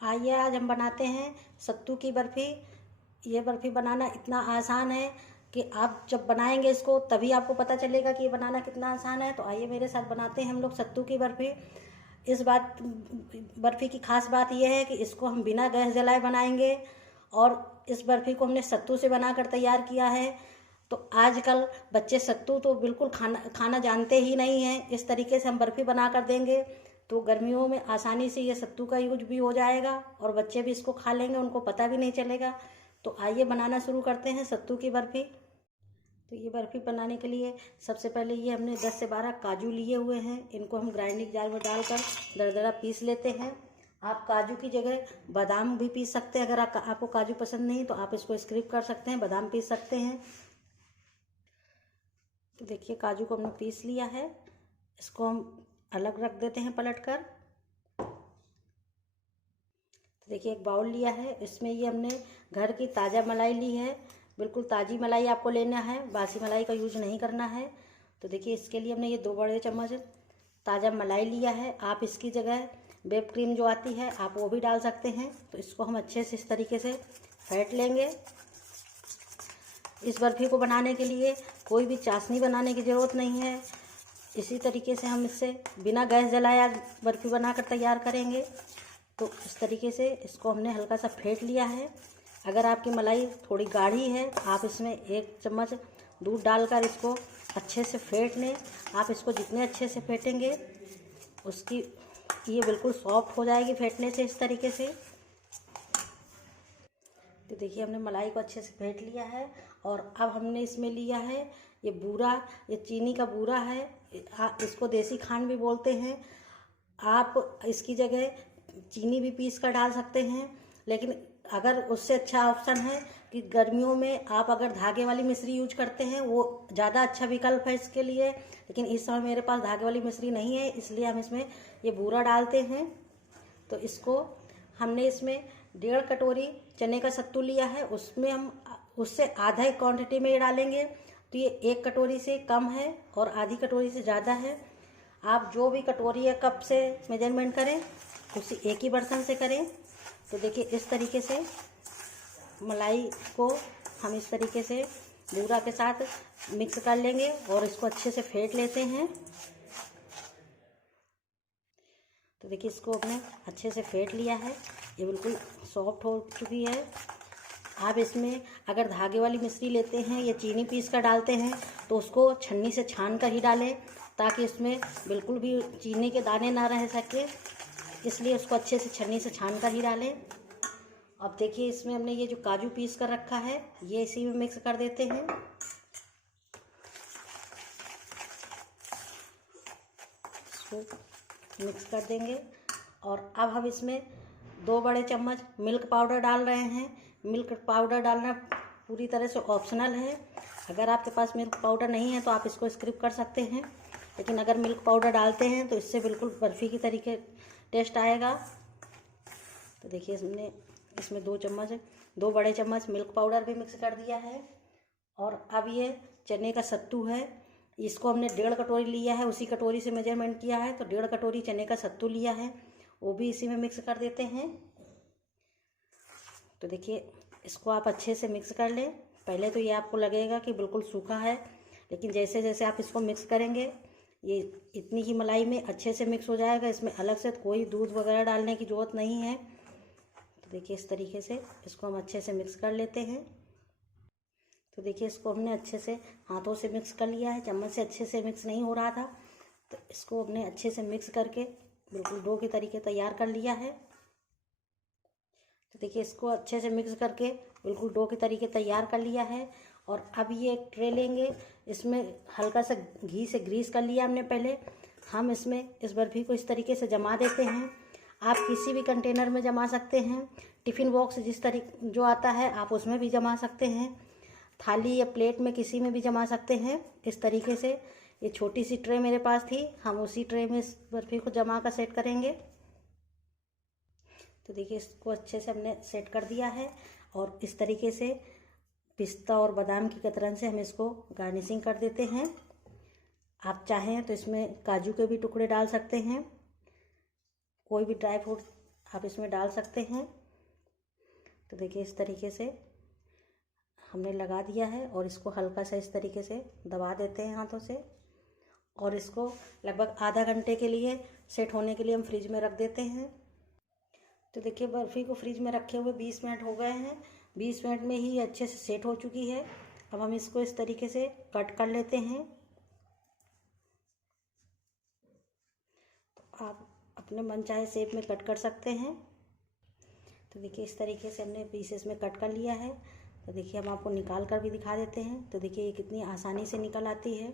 आइए आज हम बनाते हैं सत्तू की बर्फ़ी। ये बर्फ़ी बनाना इतना आसान है कि आप जब बनाएंगे इसको तभी आपको पता चलेगा कि ये बनाना कितना आसान है। तो आइए मेरे साथ बनाते हैं हम लोग सत्तू की बर्फ़ी। इस बात बर्फ़ी की ख़ास बात यह है कि इसको हम बिना गैस जलाए बनाएंगे और इस बर्फ़ी को हमने सत्तू से बनाकर तैयार किया है। तो आजकल बच्चे सत्तू तो बिल्कुल खाना खाना जानते ही नहीं हैं। इस तरीके से हम बर्फ़ी बना कर देंगे तो गर्मियों में आसानी से ये सत्तू का यूज भी हो जाएगा और बच्चे भी इसको खा लेंगे, उनको पता भी नहीं चलेगा। तो आइए बनाना शुरू करते हैं सत्तू की बर्फ़ी। तो ये बर्फ़ी बनाने के लिए सबसे पहले ये हमने 10 से 12 काजू लिए हुए हैं। इनको हम ग्राइंडिंग जार में डालकर दरदरा पीस लेते हैं। आप काजू की जगह बादाम भी पीस सकते हैं। अगर आपको काजू पसंद नहीं तो आप इसको स्किप कर सकते हैं, बादाम पीस सकते हैं। तो देखिए काजू को हमने पीस लिया है। इसको हम अलग रख देते हैं पलट कर। तो देखिए एक बाउल लिया है, इसमें ये हमने घर की ताज़ा मलाई ली है। बिल्कुल ताज़ी मलाई आपको लेना है, बासी मलाई का यूज नहीं करना है। तो देखिए इसके लिए हमने ये 2 बड़े चम्मच ताज़ा मलाई लिया है। आप इसकी जगह व्हिप क्रीम जो आती है आप वो भी डाल सकते हैं। तो इसको हम अच्छे से इस तरीके से फेंट लेंगे। इस बर्फ़ी को बनाने के लिए कोई भी चाशनी बनाने की ज़रूरत नहीं है। इसी तरीके से हम इससे बिना गैस जलाया बर्फ़ी बनाकर तैयार करेंगे। तो इस तरीके से इसको हमने हल्का सा फेंट लिया है। अगर आपकी मलाई थोड़ी गाढ़ी है आप इसमें 1 चम्मच दूध डालकर इसको अच्छे से फेंट लें। आप इसको जितने अच्छे से फेंटेंगे उसकी ये बिल्कुल सॉफ्ट हो जाएगी फेंटने से इस तरीके से। तो देखिए हमने मलाई को अच्छे से फेंट लिया है और अब हमने इसमें लिया है ये बूरा, ये चीनी का बूरा है। इसको देसी खांड भी बोलते हैं। आप इसकी जगह चीनी भी पीस कर डाल सकते हैं, लेकिन अगर उससे अच्छा ऑप्शन है कि गर्मियों में आप अगर धागे वाली मिश्री यूज करते हैं वो ज़्यादा अच्छा विकल्प है इसके लिए। लेकिन इस समय मेरे पास धागे वाली मिश्री नहीं है, इसलिए हम इसमें ये बूरा डालते हैं। तो इसको हमने इसमें 1.5 कटोरी चने का सत्तू लिया है, उसमें हम उससे आधा क्वांटिटी में ये डालेंगे। तो ये 1 कटोरी से कम है और आधी कटोरी से ज़्यादा है। आप जो भी कटोरी या कप से मेजरमेंट करें उसी एक ही बर्तन से करें। तो देखिए इस तरीके से मलाई को हम इस तरीके से बूरा के साथ मिक्स कर लेंगे और इसको अच्छे से फेंट लेते हैं। तो देखिए इसको हमने अच्छे से फेंट लिया है, ये बिल्कुल सॉफ्ट हो चुकी है। आप इसमें अगर धागे वाली मिश्री लेते हैं या चीनी पीस कर डालते हैं तो उसको छन्नी से छान कर ही डालें, ताकि इसमें बिल्कुल भी चीनी के दाने ना रह सके। इसलिए उसको अच्छे से छन्नी से छान कर ही डालें। अब देखिए इसमें हमने ये जो काजू पीस कर रखा है ये इसी में मिक्स कर देते हैं। इसको मिक्स कर देंगे और अब हम इसमें 2 बड़े चम्मच मिल्क पाउडर डाल रहे हैं। मिल्क पाउडर डालना पूरी तरह से ऑप्शनल है। अगर आपके पास मिल्क पाउडर नहीं है तो आप इसको स्किप कर सकते हैं, लेकिन अगर मिल्क पाउडर डालते हैं तो इससे बिल्कुल बर्फ़ी की तरीके टेस्ट आएगा। तो देखिए हमने इसमें 2 बड़े चम्मच मिल्क पाउडर भी मिक्स कर दिया है। और अब ये चने का सत्तू है, इसको हमने 1.5 कटोरी लिया है, उसी कटोरी से मेजरमेंट किया है। तो 1.5 कटोरी चने का सत्तू लिया है, वो भी इसी में मिक्स कर देते हैं। तो देखिए इसको आप अच्छे से मिक्स कर लें। पहले तो ये आपको लगेगा कि बिल्कुल सूखा है, लेकिन जैसे जैसे आप इसको मिक्स करेंगे ये इतनी ही मलाई में अच्छे से मिक्स हो जाएगा। इसमें अलग से कोई दूध वगैरह डालने की ज़रूरत नहीं है। तो देखिए इस तरीके से इसको हम अच्छे से मिक्स कर लेते हैं। तो देखिए इसको हमने अच्छे से हाथों से मिक्स कर लिया है, चम्मच से अच्छे से मिक्स नहीं हो रहा था। तो इसको हमने अच्छे से मिक्स करके बिल्कुल डो के तरीके तैयार कर लिया है। तो देखिए इसको अच्छे से मिक्स करके बिल्कुल डो के तरीके तैयार कर लिया है। और अब ये एक ट्रे लेंगे, इसमें हल्का सा घी से ग्रीस कर लिया हमने पहले। हम इसमें इस बर्फ़ी को इस तरीके से जमा देते हैं। आप किसी भी कंटेनर में जमा सकते हैं, टिफ़िन बॉक्स जिस तरीके जो आता है आप उसमें भी जमा सकते हैं, थाली या प्लेट में किसी में भी जमा सकते हैं। इस तरीके से ये छोटी सी ट्रे मेरे पास थी, हम उसी ट्रे में इस बर्फ़ी को जमा कर सेट करेंगे। तो देखिए इसको अच्छे से हमने सेट कर दिया है और इस तरीके से पिस्ता और बादाम की कतरन से हम इसको गार्निशिंग कर देते हैं। आप चाहें तो इसमें काजू के भी टुकड़े डाल सकते हैं, कोई भी ड्राई फ्रूट आप इसमें डाल सकते हैं। तो देखिए इस तरीके से हमने लगा दिया है और इसको हल्का सा इस तरीके से दबा देते हैं हाथों से और इसको लगभग आधा घंटे के लिए सेट होने के लिए हम फ्रिज में रख देते हैं। तो देखिए बर्फ़ी को फ्रिज में रखे हुए 20 मिनट हो गए हैं। 20 मिनट में ही अच्छे से सेट हो चुकी है। अब हम इसको इस तरीके से कट कर लेते हैं। तो आप अपने मनचाहे शेप में कट कर सकते हैं। तो देखिए इस तरीके से हमने पीसेस में कट कर लिया है। तो देखिए हम आपको निकाल कर भी दिखा देते हैं। तो देखिए ये कितनी आसानी से निकल आती है।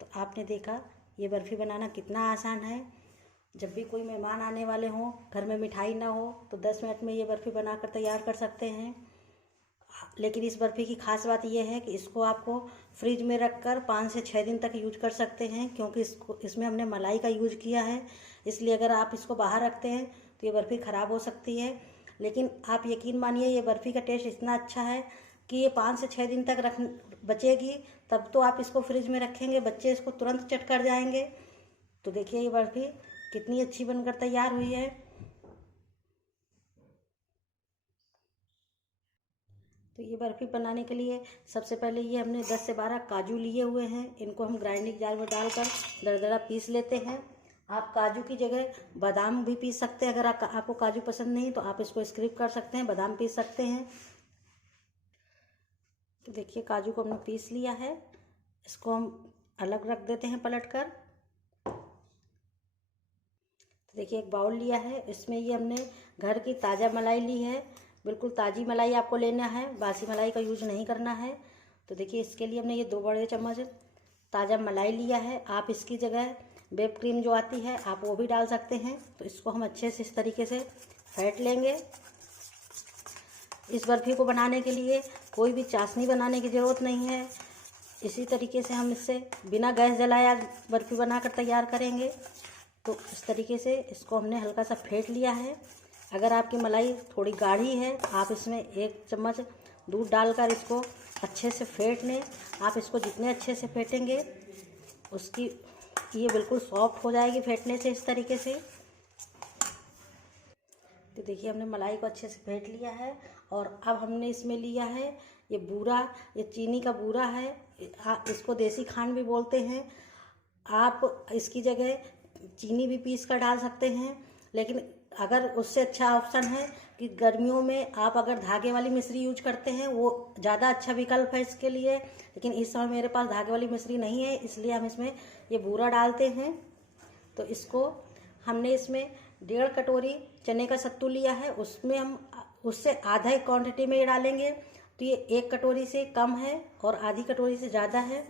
तो आपने देखा ये बर्फ़ी बनाना कितना आसान है। जब भी कोई मेहमान आने वाले हों, घर में मिठाई ना हो, तो 10 मिनट में ये बर्फ़ी बनाकर तैयार कर सकते हैं। लेकिन इस बर्फ़ी की ख़ास बात यह है कि इसको आपको फ्रिज में रख कर 5 से 6 दिन तक यूज कर सकते हैं, क्योंकि इसमें हमने मलाई का यूज किया है। इसलिए अगर आप इसको बाहर रखते हैं तो ये बर्फ़ी ख़राब हो सकती है। लेकिन आप यकीन मानिए ये बर्फ़ी का टेस्ट इतना अच्छा है कि ये 5 से 6 दिन तक बचेगी। तब तो आप इसको फ्रिज में रखेंगे, बच्चे इसको तुरंत चट कर जाएंगे। तो देखिए ये बर्फ़ी कितनी अच्छी बनकर तैयार हुई है। तो ये बर्फ़ी बनाने के लिए सबसे पहले ये हमने 10 से 12 काजू लिए हुए हैं। इनको हम ग्राइंडिंग जार में डालकर दरदरा पीस लेते हैं। आप काजू की जगह बादाम भी पीस सकते हैं। अगर आपको काजू पसंद नहीं तो आप इसको स्किप कर सकते हैं, बादाम पीस सकते हैं। तो देखिए काजू को हमने पीस लिया है। इसको हम अलग रख देते हैं पलट कर। तो देखिए एक बाउल लिया है, इसमें ये हमने घर की ताज़ा मलाई ली है। बिल्कुल ताज़ी मलाई आपको लेना है, बासी मलाई का यूज नहीं करना है। तो देखिए इसके लिए हमने ये 2 बड़े चम्मच ताज़ा मलाई लिया है। आप इसकी जगह व्हिप क्रीम जो आती है आप वो भी डाल सकते हैं। तो इसको हम अच्छे से इस तरीके से फेंट लेंगे। इस बर्फ़ी को बनाने के लिए कोई भी चाशनी बनाने की ज़रूरत नहीं है। इसी तरीके से हम इससे बिना गैस जलाया बर्फ़ी बनाकर तैयार करेंगे। तो इस तरीके से इसको हमने हल्का सा फेंट लिया है। अगर आपकी मलाई थोड़ी गाढ़ी है तो आप इसमें 1 चम्मच दूध डालकर इसको अच्छे से फेंट लें। आप इसको जितने अच्छे से फेंटेंगे उसकी ये बिल्कुल सॉफ्ट हो जाएगी फेंटने से इस तरीके से। तो देखिए हमने मलाई को अच्छे से फेंट लिया है और अब हमने इसमें लिया है ये बूरा, ये चीनी का बूरा है। इसको देसी खांड भी बोलते हैं। आप इसकी जगह चीनी भी पीस कर डाल सकते हैं। लेकिन अगर उससे अच्छा ऑप्शन है कि गर्मियों में आप अगर धागे वाली मिश्री यूज करते हैं वो ज़्यादा अच्छा विकल्प है इसके लिए। लेकिन इस समय मेरे पास धागे वाली मिश्री नहीं है, इसलिए हम इसमें ये बूरा डालते हैं। तो इसको हमने इसमें 1.5 कटोरी चने का सत्तू लिया है, उसमें हम उससे आधा ही क्वांटिटी में डालेंगे। तो ये 1 कटोरी से कम है और आधी कटोरी से ज़्यादा है।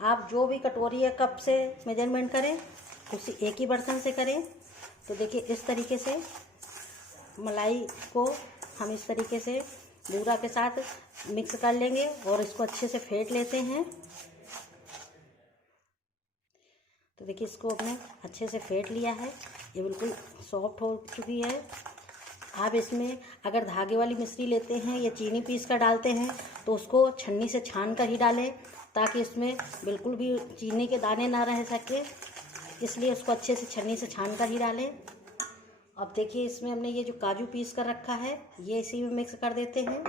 आप जो भी कटोरी या कप से मेजरमेंट करें उसी एक ही बर्तन से करें। तो देखिए इस तरीके से मलाई को हम इस तरीके से बूरा के साथ मिक्स कर लेंगे और इसको अच्छे से फेंट लेते हैं। तो देखिए इसको हमने अच्छे से फेंट लिया है, ये बिल्कुल सॉफ्ट हो चुकी है। आप इसमें अगर धागे वाली मिश्री लेते हैं या चीनी पीस कर डालते हैं तो उसको छन्नी से छान कर ही डालें, ताकि इसमें बिल्कुल भी चीनी के दाने ना रह सके। इसलिए उसको अच्छे से छन्नी से छान कर ही डालें। अब देखिए इसमें हमने ये जो काजू पीस कर रखा है ये इसी में मिक्स कर देते हैं।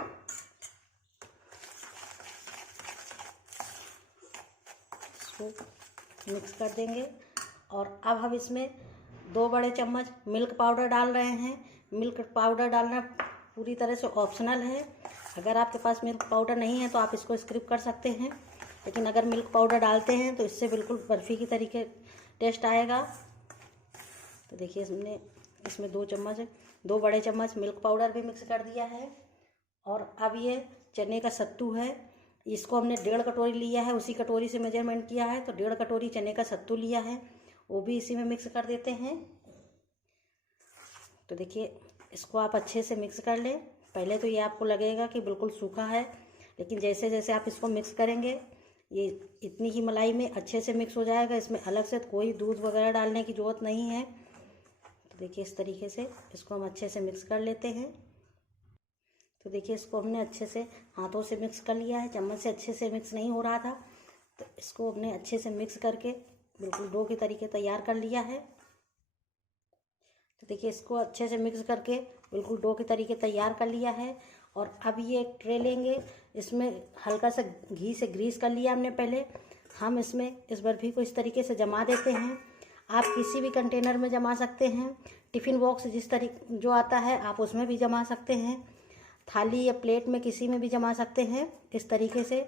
इसको मिक्स कर देंगे और अब हम इसमें 2 बड़े चम्मच मिल्क पाउडर डाल रहे हैं। मिल्क पाउडर डालना पूरी तरह से ऑप्शनल है। अगर आपके पास मिल्क पाउडर नहीं है तो आप इसको स्किप कर सकते हैं, लेकिन अगर मिल्क पाउडर डालते हैं तो इससे बिल्कुल बर्फ़ी की तरीके टेस्ट आएगा। तो देखिए हमने इसमें 2 बड़े चम्मच मिल्क पाउडर भी मिक्स कर दिया है। और अब ये चने का सत्तू है, इसको हमने 1.5 कटोरी लिया है, उसी कटोरी से मेजरमेंट किया है। तो 1.5 कटोरी चने का सत्तू लिया है, वो भी इसी में मिक्स कर देते हैं। तो देखिए इसको आप अच्छे से मिक्स कर लें। पहले तो ये आपको लगेगा कि बिल्कुल सूखा है, लेकिन जैसे जैसे आप इसको मिक्स करेंगे ये इतनी ही मलाई में अच्छे से मिक्स हो जाएगा। इसमें अलग से कोई दूध वगैरह डालने की ज़रूरत नहीं है। तो देखिए इस तरीके से इसको हम अच्छे से मिक्स कर लेते हैं। तो देखिए इसको हमने अच्छे से हाथों से मिक्स कर लिया है, चम्मच से अच्छे से मिक्स नहीं हो रहा था। तो इसको हमने अच्छे से मिक्स करके बिल्कुल डो के तरीके तैयार कर लिया है। तो देखिए इसको अच्छे से मिक्स करके बिल्कुल डो के तरीके तैयार कर लिया है। और अब ये एक ट्रे लेंगे, इसमें हल्का सा घी से ग्रीस कर लिया हमने पहले। हम इसमें इस बर्फ़ी को इस तरीके से जमा देते हैं। आप किसी भी कंटेनर में जमा सकते हैं, टिफ़िन बॉक्स जिस तरीके जो आता है आप उसमें भी जमा सकते हैं, थाली या प्लेट में किसी में भी जमा सकते हैं इस तरीके से।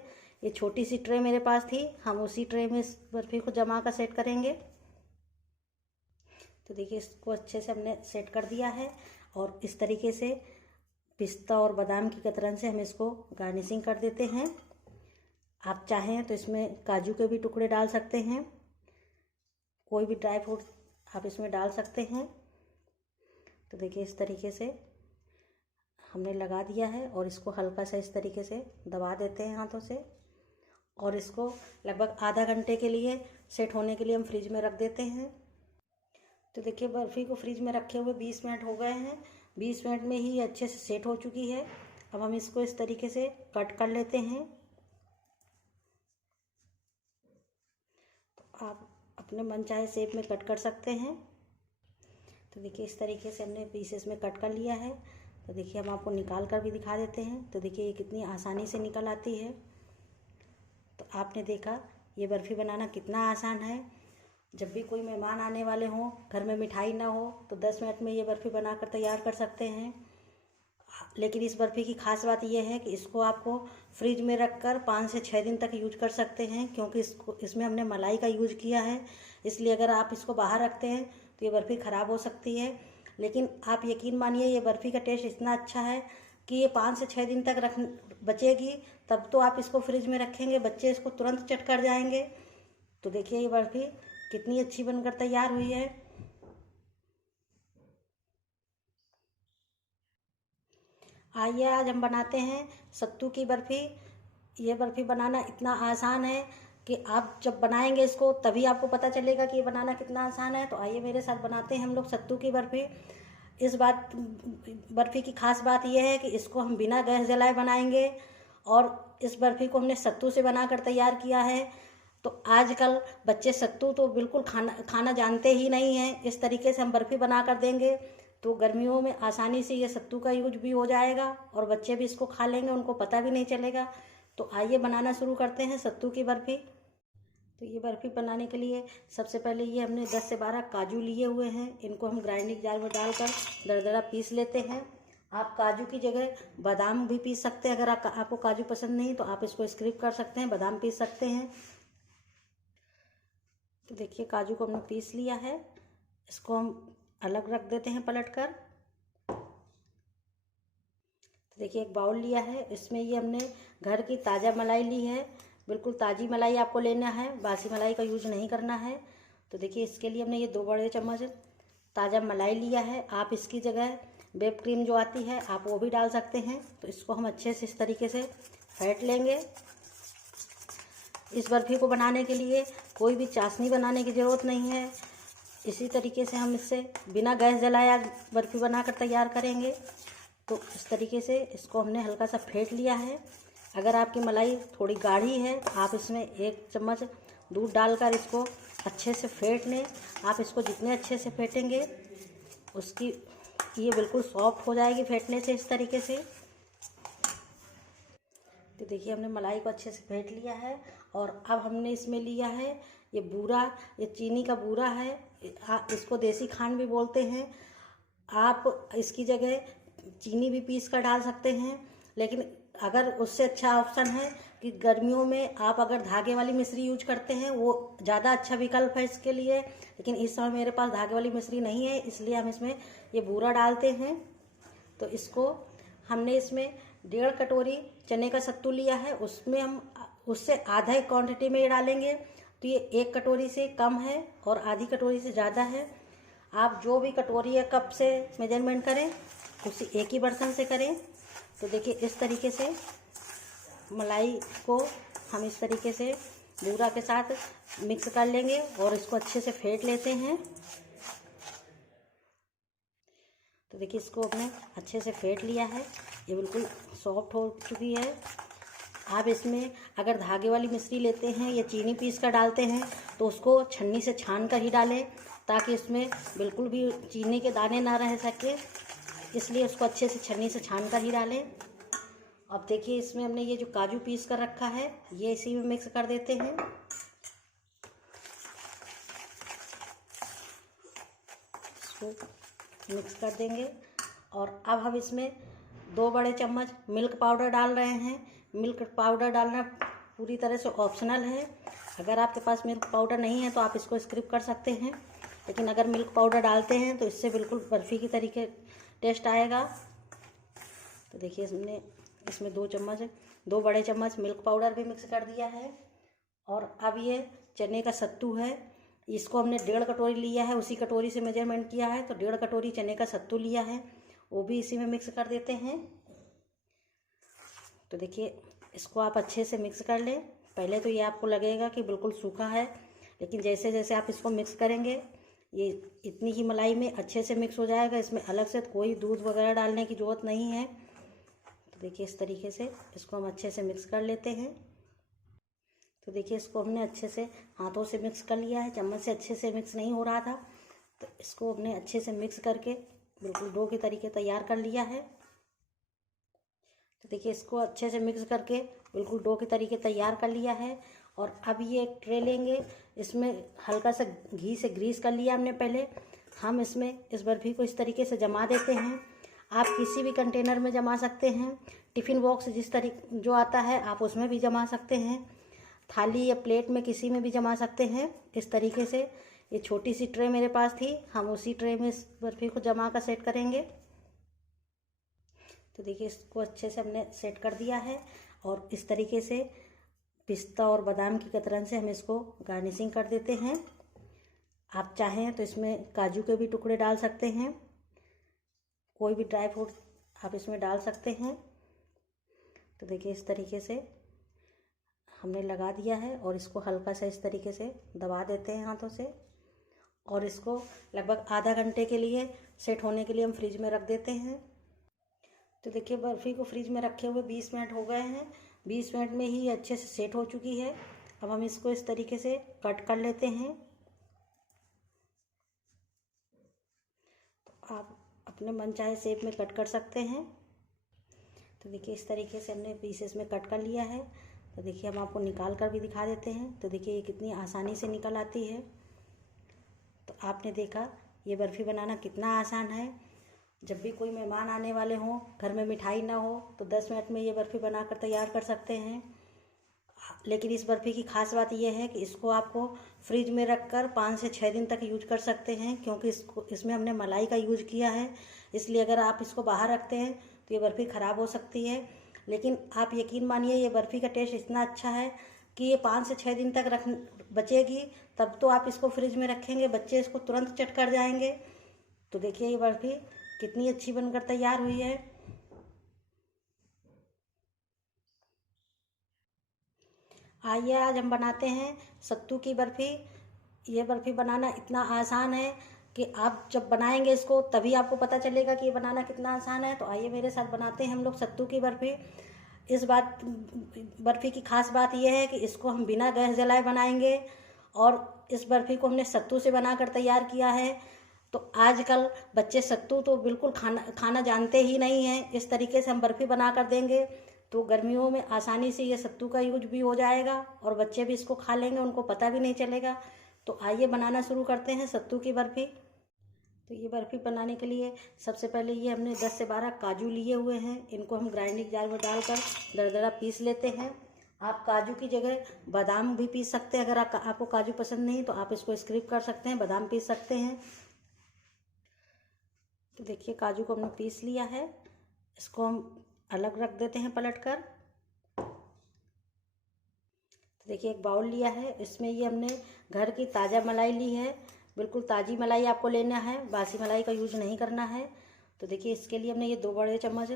ये छोटी सी ट्रे मेरे पास थी, हम उसी ट्रे में इस बर्फ़ी को जमा कर सेट करेंगे। तो देखिए इसको अच्छे से हमने सेट कर दिया है और इस तरीके से पिस्ता और बादाम की कतरन से हम इसको गार्निशिंग कर देते हैं। आप चाहें तो इसमें काजू के भी टुकड़े डाल सकते हैं, कोई भी ड्राई फ्रूट आप इसमें डाल सकते हैं। तो देखिए इस तरीके से हमने लगा दिया है और इसको हल्का सा इस तरीके से दबा देते हैं हाथों से और इसको लगभग आधा घंटे के लिए सेट होने के लिए हम फ्रिज में रख देते हैं। तो देखिए बर्फ़ी को फ्रिज में रखे हुए 20 मिनट हो गए हैं। 20 मिनट में ही अच्छे से सेट हो चुकी है। अब हम इसको इस तरीके से कट कर लेते हैं। तो आप अपने मनचाहे शेप में कट कर सकते हैं। तो देखिए इस तरीके से हमने पीसेस में कट कर लिया है। तो देखिए हम आपको निकाल कर भी दिखा देते हैं। तो देखिए ये कितनी आसानी से निकल आती है। तो आपने देखा ये बर्फ़ी बनाना कितना आसान है। जब भी कोई मेहमान आने वाले हों, घर में मिठाई ना हो, तो 10 मिनट में ये बर्फ़ी बनाकर तैयार कर सकते हैं। लेकिन इस बर्फ़ी की ख़ास बात यह है कि इसको आपको फ्रिज में रखकर 5 से 6 दिन तक यूज कर सकते हैं, क्योंकि इसमें हमने मलाई का यूज किया है। इसलिए अगर आप इसको बाहर रखते हैं तो ये बर्फ़ी ख़राब हो सकती है। लेकिन आप यकीन मानिए ये बर्फ़ी का टेस्ट इतना अच्छा है कि ये 5 से 6 दिन तक बचेगी। तब तो आप इसको फ्रिज में रखेंगे, बच्चे इसको तुरंत चट कर जाएंगे। तो देखिए ये बर्फ़ी कितनी अच्छी बनकर तैयार हुई है। आइए आज हम बनाते हैं सत्तू की बर्फ़ी। ये बर्फ़ी बनाना इतना आसान है कि आप जब बनाएंगे इसको तभी आपको पता चलेगा कि ये बनाना कितना आसान है। तो आइए मेरे साथ बनाते हैं हम लोग सत्तू की बर्फ़ी। इस बर्फ़ी की ख़ास बात यह है कि इसको हम बिना गैस जलाए बनाएंगे और इस बर्फ़ी को हमने सत्तू से बनाकर तैयार किया है। तो आजकल बच्चे सत्तू तो बिल्कुल खाना जानते ही नहीं हैं। इस तरीके से हम बर्फ़ी बना कर देंगे तो गर्मियों में आसानी से ये सत्तू का यूज भी हो जाएगा और बच्चे भी इसको खा लेंगे, उनको पता भी नहीं चलेगा। तो आइए बनाना शुरू करते हैं सत्तू की बर्फ़ी। तो ये बर्फ़ी बनाने के लिए सबसे पहले ये हमने 10 से 12 काजू लिए हुए हैं। इनको हम ग्राइंडिंग जार में डालकर दरदरा पीस लेते हैं। आप काजू की जगह बादाम भी पीस सकते हैं। अगर आपको काजू पसंद नहीं तो आप इसको स्किप कर सकते हैं, बादाम पीस सकते हैं। तो देखिए काजू को हमने पीस लिया है, इसको हम अलग रख देते हैं पलट कर। तो देखिए एक बाउल लिया है, इसमें ये हमने घर की ताज़ा मलाई ली है। बिल्कुल ताज़ी मलाई आपको लेना है, बासी मलाई का यूज नहीं करना है। तो देखिए इसके लिए हमने ये 2 बड़े चम्मच ताज़ा मलाई लिया है। आप इसकी जगह व्हिप क्रीम जो आती है आप वो भी डाल सकते हैं। तो इसको हम अच्छे से इस तरीके से फेंट लेंगे। इस बर्फ़ी को बनाने के लिए कोई भी चाशनी बनाने की ज़रूरत नहीं है। इसी तरीके से हम इससे बिना गैस जलाया बर्फ़ी बनाकर तैयार करेंगे। तो इस तरीके से इसको हमने हल्का सा फेंट लिया है। अगर आपकी मलाई थोड़ी गाढ़ी है आप इसमें 1 चम्मच दूध डालकर इसको अच्छे से फेंट लें। आप इसको जितने अच्छे से फेंटेंगे उसकी ये बिल्कुल सॉफ्ट हो जाएगी फेंटने से इस तरीके से। तो देखिए हमने मलाई को अच्छे से फेंट लिया है और अब हमने इसमें लिया है ये बूरा, ये चीनी का बूरा है। इसको देसी खांड भी बोलते हैं। आप इसकी जगह चीनी भी पीस कर डाल सकते हैं, लेकिन अगर उससे अच्छा ऑप्शन है कि गर्मियों में आप अगर धागे वाली मिश्री यूज करते हैं वो ज़्यादा अच्छा विकल्प है इसके लिए। लेकिन इस समय मेरे पास धागे वाली मिश्री नहीं है, इसलिए हम इसमें ये बूरा डालते हैं। तो इसको हमने इसमें 1.5 कटोरी चने का सत्तू लिया है, उसमें हम उससे आधा क्वांटिटी में डालेंगे। तो ये 1 कटोरी से कम है और आधी कटोरी से ज़्यादा है। आप जो भी कटोरी या कप से मेजरमेंट करें उसी एक ही बर्तन से करें। तो देखिए इस तरीके से मलाई को हम इस तरीके से बूरा के साथ मिक्स कर लेंगे और इसको अच्छे से फेंट लेते हैं। तो देखिए इसको हमने अच्छे से फेंट लिया है, ये बिल्कुल सॉफ्ट हो चुकी है। आप इसमें अगर धागे वाली मिश्री लेते हैं या चीनी पीस कर डालते हैं तो उसको छन्नी से छान कर ही डालें। ताकि इसमें बिल्कुल भी चीनी के दाने ना रह सके, इसलिए उसको अच्छे से छन्नी से छान कर ही डालें। अब देखिए इसमें हमने ये जो काजू पीस कर रखा है ये इसी में मिक्स कर देते हैं। इसको मिक्स कर देंगे और अब हम इसमें 2 बड़े चम्मच मिल्क पाउडर डाल रहे हैं। मिल्क पाउडर डालना पूरी तरह से ऑप्शनल है। अगर आपके पास मिल्क पाउडर नहीं है तो आप इसको स्किप कर सकते हैं, लेकिन अगर मिल्क पाउडर डालते हैं तो इससे बिल्कुल बर्फ़ी की तरीके टेस्ट आएगा। तो देखिए हमने इसमें 2 बड़े चम्मच मिल्क पाउडर भी मिक्स कर दिया है। और अब ये चने का सत्तू है, इसको हमने 1.5 कटोरी लिया है, उसी कटोरी से मेजरमेंट किया है, तो 1.5 कटोरी चने का सत्तू लिया है, वो भी इसी में मिक्स कर देते हैं। तो देखिए इसको आप अच्छे से मिक्स कर लें। पहले तो ये आपको लगेगा कि बिल्कुल सूखा है, लेकिन जैसे जैसे आप इसको मिक्स करेंगे ये इतनी ही मलाई में अच्छे से मिक्स हो जाएगा। इसमें अलग से कोई दूध वगैरह डालने की ज़रूरत नहीं है। तो देखिए इस तरीके से इसको हम अच्छे से मिक्स कर लेते हैं। तो देखिए इसको हमने अच्छे से हाथों से मिक्स कर लिया है, चम्मच से अच्छे से मिक्स नहीं हो रहा था, तो इसको हमने अच्छे से मिक्स करके बिल्कुल डो के तरीके तैयार कर लिया है। तो देखिए इसको अच्छे से मिक्स करके बिल्कुल डो के तरीके तैयार कर लिया है। और अब ये एक ट्रे लेंगे, इसमें हल्का सा घी से ग्रीस कर लिया हमने पहले। हम इसमें इस बर्फ़ी को इस तरीके से जमा देते हैं। आप किसी भी कंटेनर में जमा सकते हैं, टिफ़िन बॉक्स जिस तरीके जो आता है आप उसमें भी जमा सकते हैं, थाली या प्लेट में किसी में भी जमा सकते हैं। इस तरीके से ये छोटी सी ट्रे मेरे पास थी, हम उसी ट्रे में इस बर्फ़ी को जमा कर सेट करेंगे। तो देखिए इसको अच्छे से हमने सेट कर दिया है और इस तरीके से पिस्ता और बादाम की कतरन से हम इसको गार्निशिंग कर देते हैं। आप चाहें तो इसमें काजू के भी टुकड़े डाल सकते हैं, कोई भी ड्राई फ्रूट आप इसमें डाल सकते हैं। तो देखिए इस तरीके से हमने लगा दिया है और इसको हल्का सा इस तरीके से दबा देते हैं हाथों से, और इसको लगभग आधा घंटे के लिए सेट होने के लिए हम फ्रिज में रख देते हैं। तो देखिए बर्फ़ी को फ्रिज में रखे हुए 20 मिनट हो गए हैं। 20 मिनट में ही अच्छे से सेट हो चुकी है। अब हम इसको इस तरीके से कट कर लेते हैं। तो आप अपने मनचाहे शेप में कट कर सकते हैं। तो देखिए इस तरीके से हमने पीसेस में कट कर लिया है। तो देखिए हम आपको निकाल कर भी दिखा देते हैं। तो देखिए ये कितनी आसानी से निकल आती है। तो आपने देखा ये बर्फ़ी बनाना कितना आसान है। जब भी कोई मेहमान आने वाले हों, घर में मिठाई ना हो, तो 10 मिनट में ये बर्फ़ी बनाकर तैयार कर सकते हैं। लेकिन इस बर्फ़ी की ख़ास बात यह है कि इसको आपको फ्रिज में रखकर 5 से 6 दिन तक यूज कर सकते हैं, क्योंकि इसमें हमने मलाई का यूज किया है। इसलिए अगर आप इसको बाहर रखते हैं तो ये बर्फ़ी ख़राब हो सकती है। लेकिन आप यकीन मानिए ये बर्फ़ी का टेस्ट इतना अच्छा है कि ये 5 से 6 दिन तक बचेगी। तब तो आप इसको फ्रिज में रखेंगे, बच्चे इसको तुरंत चट कर जाएंगे। तो देखिए ये बर्फ़ी कितनी अच्छी बनकर तैयार हुई है। आइए आज हम बनाते हैं सत्तू की बर्फ़ी। ये बर्फ़ी बनाना इतना आसान है कि आप जब बनाएंगे इसको तभी आपको पता चलेगा कि ये बनाना कितना आसान है। तो आइए मेरे साथ बनाते हैं हम लोग सत्तू की बर्फ़ी। इस बात बर्फ़ी की ख़ास बात यह है कि इसको हम बिना गैस जलाए बनाएंगे, और इस बर्फ़ी को हमने सत्तू से बनाकर तैयार किया है। तो आजकल बच्चे सत्तू तो बिल्कुल खाना जानते ही नहीं हैं। इस तरीके से हम बर्फ़ी बना कर देंगे तो गर्मियों में आसानी से ये सत्तू का यूज भी हो जाएगा और बच्चे भी इसको खा लेंगे, उनको पता भी नहीं चलेगा। तो आइए बनाना शुरू करते हैं सत्तू की बर्फ़ी। तो ये बर्फ़ी बनाने के लिए सबसे पहले ये हमने 10 से 12 काजू लिए हुए हैं। इनको हम ग्राइंडिंग जार में डालकर दरदरा पीस लेते हैं। आप काजू की जगह बादाम भी पीस सकते हैं। अगर आपको काजू पसंद नहीं तो आप इसको स्किप कर सकते हैं, बादाम पीस सकते हैं। तो देखिए काजू को हमने पीस लिया है, इसको हम अलग रख देते हैं पलट कर। तो देखिए एक बाउल लिया है, इसमें ये हमने घर की ताज़ा मलाई ली है। बिल्कुल ताज़ी मलाई आपको लेना है, बासी मलाई का यूज नहीं करना है। तो देखिए इसके लिए हमने ये 2 बड़े चम्मच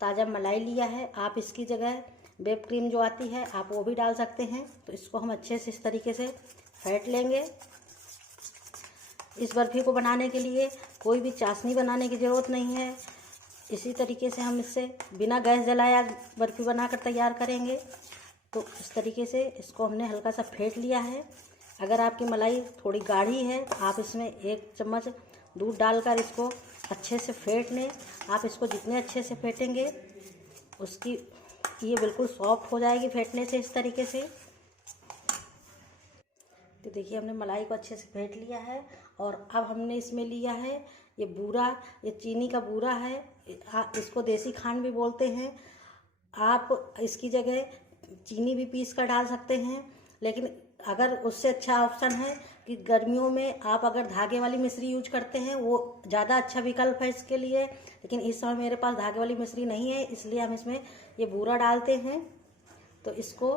ताज़ा मलाई लिया है। आप इसकी जगह व्हिप क्रीम जो आती है आप वो भी डाल सकते हैं। तो इसको हम अच्छे से इस तरीके से फेंट लेंगे। इस बर्फ़ी को बनाने के लिए कोई भी चाशनी बनाने की ज़रूरत नहीं है। इसी तरीके से हम इससे बिना गैस जलाया बर्फ़ी बनाकर तैयार करेंगे। तो इस तरीके से इसको हमने हल्का सा फेंट लिया है। अगर आपकी मलाई थोड़ी गाढ़ी है, आप इसमें 1 चम्मच दूध डालकर इसको अच्छे से फेंट लें। आप इसको जितने अच्छे से फेंटेंगे उसकी ये बिल्कुल सॉफ्ट हो जाएगी फेंटने से इस तरीके से। तो देखिए हमने मलाई को अच्छे से फेंट लिया है और अब हमने इसमें लिया है ये बूरा, ये चीनी का बूरा है। इसको देसी खांड भी बोलते हैं। आप इसकी जगह चीनी भी पीस कर डाल सकते हैं, लेकिन अगर उससे अच्छा ऑप्शन है कि गर्मियों में आप अगर धागे वाली मिश्री यूज करते हैं वो ज़्यादा अच्छा विकल्प है इसके लिए। लेकिन इस समय मेरे पास धागे वाली मिश्री नहीं है, इसलिए हम इसमें ये बूरा डालते हैं। तो इसको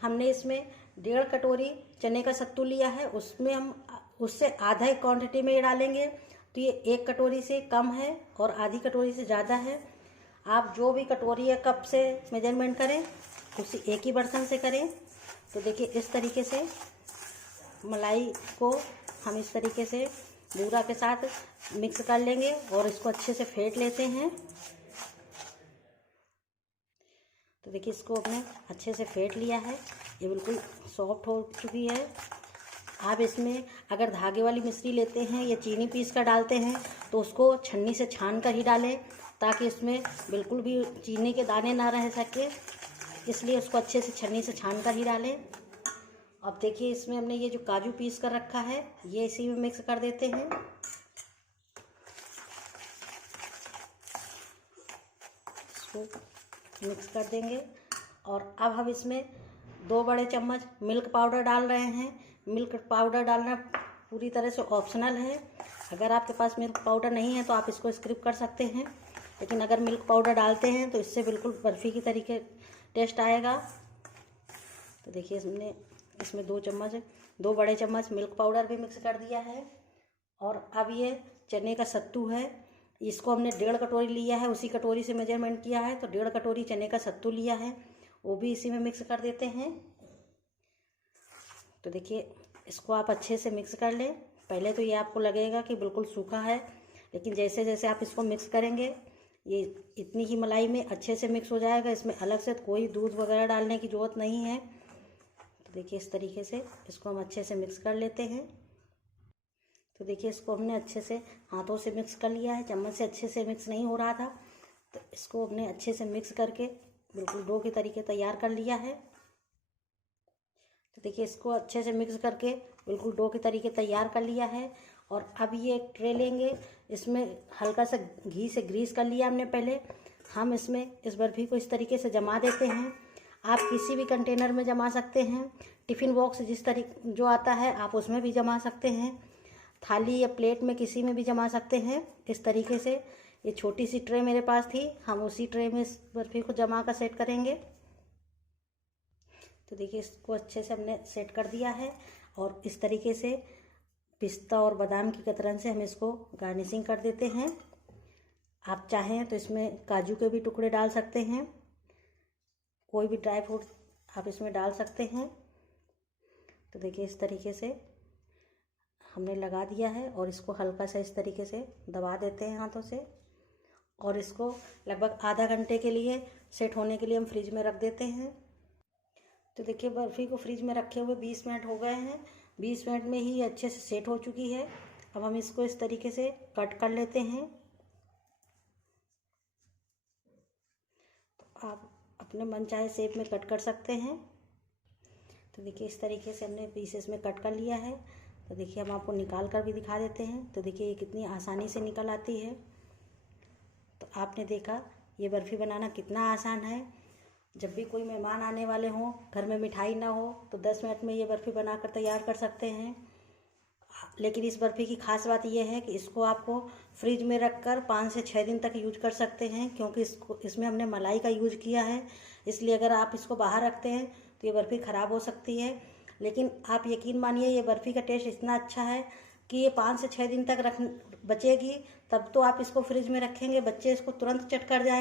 हमने इसमें 1.5 कटोरी चने का सत्तू लिया है, उसमें हम उससे आधा क्वांटिटी में ये डालेंगे। तो ये 1 कटोरी से कम है और आधी कटोरी से ज़्यादा है। आप जो भी कटोरी या कप से मेजरमेंट करें उसी एक ही बर्तन से करें। तो देखिए इस तरीके से मलाई को हम इस तरीके से बूरा के साथ मिक्स कर लेंगे और इसको अच्छे से फेंट लेते हैं। तो देखिए इसको अपने अच्छे से फेंट लिया है, ये बिल्कुल सॉफ्ट हो चुकी है। आप इसमें अगर धागे वाली मिश्री लेते हैं या चीनी पीस कर डालते हैं तो उसको छन्नी से छान कर ही डालें, ताकि इसमें बिल्कुल भी चीनी के दाने ना रह सके, इसलिए उसको अच्छे से छन्नी से छान कर ही डालें। अब देखिए इसमें हमने ये जो काजू पीस कर रखा है ये इसी में मिक्स कर देते हैं। इसको मिक्स कर देंगे और अब हम इसमें 2 बड़े चम्मच मिल्क पाउडर डाल रहे हैं। मिल्क पाउडर डालना पूरी तरह से ऑप्शनल है। अगर आपके पास मिल्क पाउडर नहीं है तो आप इसको स्किप कर सकते हैं, लेकिन अगर मिल्क पाउडर डालते हैं तो इससे बिल्कुल बर्फ़ी की तरीके टेस्ट आएगा। तो देखिए हमने इसमें 2 बड़े चम्मच मिल्क पाउडर भी मिक्स कर दिया है। और अब ये चने का सत्तू है, इसको हमने 1.5 कटोरी लिया है, उसी कटोरी से मेजरमेंट किया है। तो 1.5 कटोरी चने का सत्तू लिया है, वो भी इसी में मिक्स कर देते हैं। तो देखिए इसको आप अच्छे से मिक्स कर लें। पहले तो ये आपको लगेगा कि बिल्कुल सूखा है, लेकिन जैसे जैसे आप इसको मिक्स करेंगे ये इतनी ही मलाई में अच्छे से मिक्स हो जाएगा। इसमें अलग से कोई दूध वगैरह डालने की ज़रूरत नहीं है। तो देखिए इस तरीके से इसको हम अच्छे से मिक्स कर लेते हैं। तो देखिए इसको हमने अच्छे से हाथों से मिक्स कर लिया है, चम्मच से अच्छे से मिक्स नहीं हो रहा था। तो इसको हमने अच्छे से मिक्स करके बिल्कुल डो के तरीके तैयार कर लिया है। तो देखिए इसको अच्छे से मिक्स करके बिल्कुल डो के तरीके तैयार कर लिया है। और अब ये एक ट्रे लेंगे, इसमें हल्का सा घी से ग्रीस कर लिया हमने पहले। हम इसमें इस बर्फ़ी को इस तरीके से जमा देते हैं। आप किसी भी कंटेनर में जमा सकते हैं, टिफ़िन बॉक्स जिस तरीके जो आता है आप उसमें भी जमा सकते हैं, थाली या प्लेट में किसी में भी जमा सकते हैं। इस तरीके से ये छोटी सी ट्रे मेरे पास थी, हम उसी ट्रे में इस बर्फ़ी को जमा कर सेट करेंगे। तो देखिए इसको अच्छे से हमने सेट कर दिया है और इस तरीके से पिस्ता और बादाम की कतरन से हम इसको गार्निशिंग कर देते हैं। आप चाहें तो इसमें काजू के भी टुकड़े डाल सकते हैं, कोई भी ड्राई फ्रूट आप इसमें डाल सकते हैं। तो देखिए इस तरीके से हमने लगा दिया है और इसको हल्का सा इस तरीके से दबा देते हैं हाथों से और इसको लगभग आधा घंटे के लिए सेट होने के लिए हम फ्रिज में रख देते हैं। तो देखिए बर्फ़ी को फ्रिज में रखे हुए 20 मिनट हो गए हैं। 20 मिनट में ही अच्छे से सेट हो चुकी है। अब हम इसको इस तरीके से कट कर लेते हैं। तो आप अपने मनचाहे शेप में कट कर सकते हैं। तो देखिए इस तरीके से हमने पीसेस में कट कर लिया है। तो देखिए हम आपको निकाल कर भी दिखा देते हैं। तो देखिए ये कितनी आसानी से निकल आती है। तो आपने देखा ये बर्फ़ी बनाना कितना आसान है। जब भी कोई मेहमान आने वाले हों, घर में मिठाई ना हो, तो 10 मिनट में ये बर्फ़ी बनाकर तैयार कर सकते हैं। लेकिन इस बर्फ़ी की ख़ास बात यह है कि इसको आपको फ्रिज में रखकर 5 से 6 दिन तक यूज कर सकते हैं, क्योंकि इसमें हमने मलाई का यूज किया है। इसलिए अगर आप इसको बाहर रखते हैं तो ये बर्फ़ी ख़राब हो सकती है। लेकिन आप यकीन मानिए ये बर्फ़ी का टेस्ट इतना अच्छा है कि ये 5 से 6 दिन तक बचेगी। तब तो आप इसको फ्रिज में रखेंगे, बच्चे इसको तुरंत चट कर जाएंगे।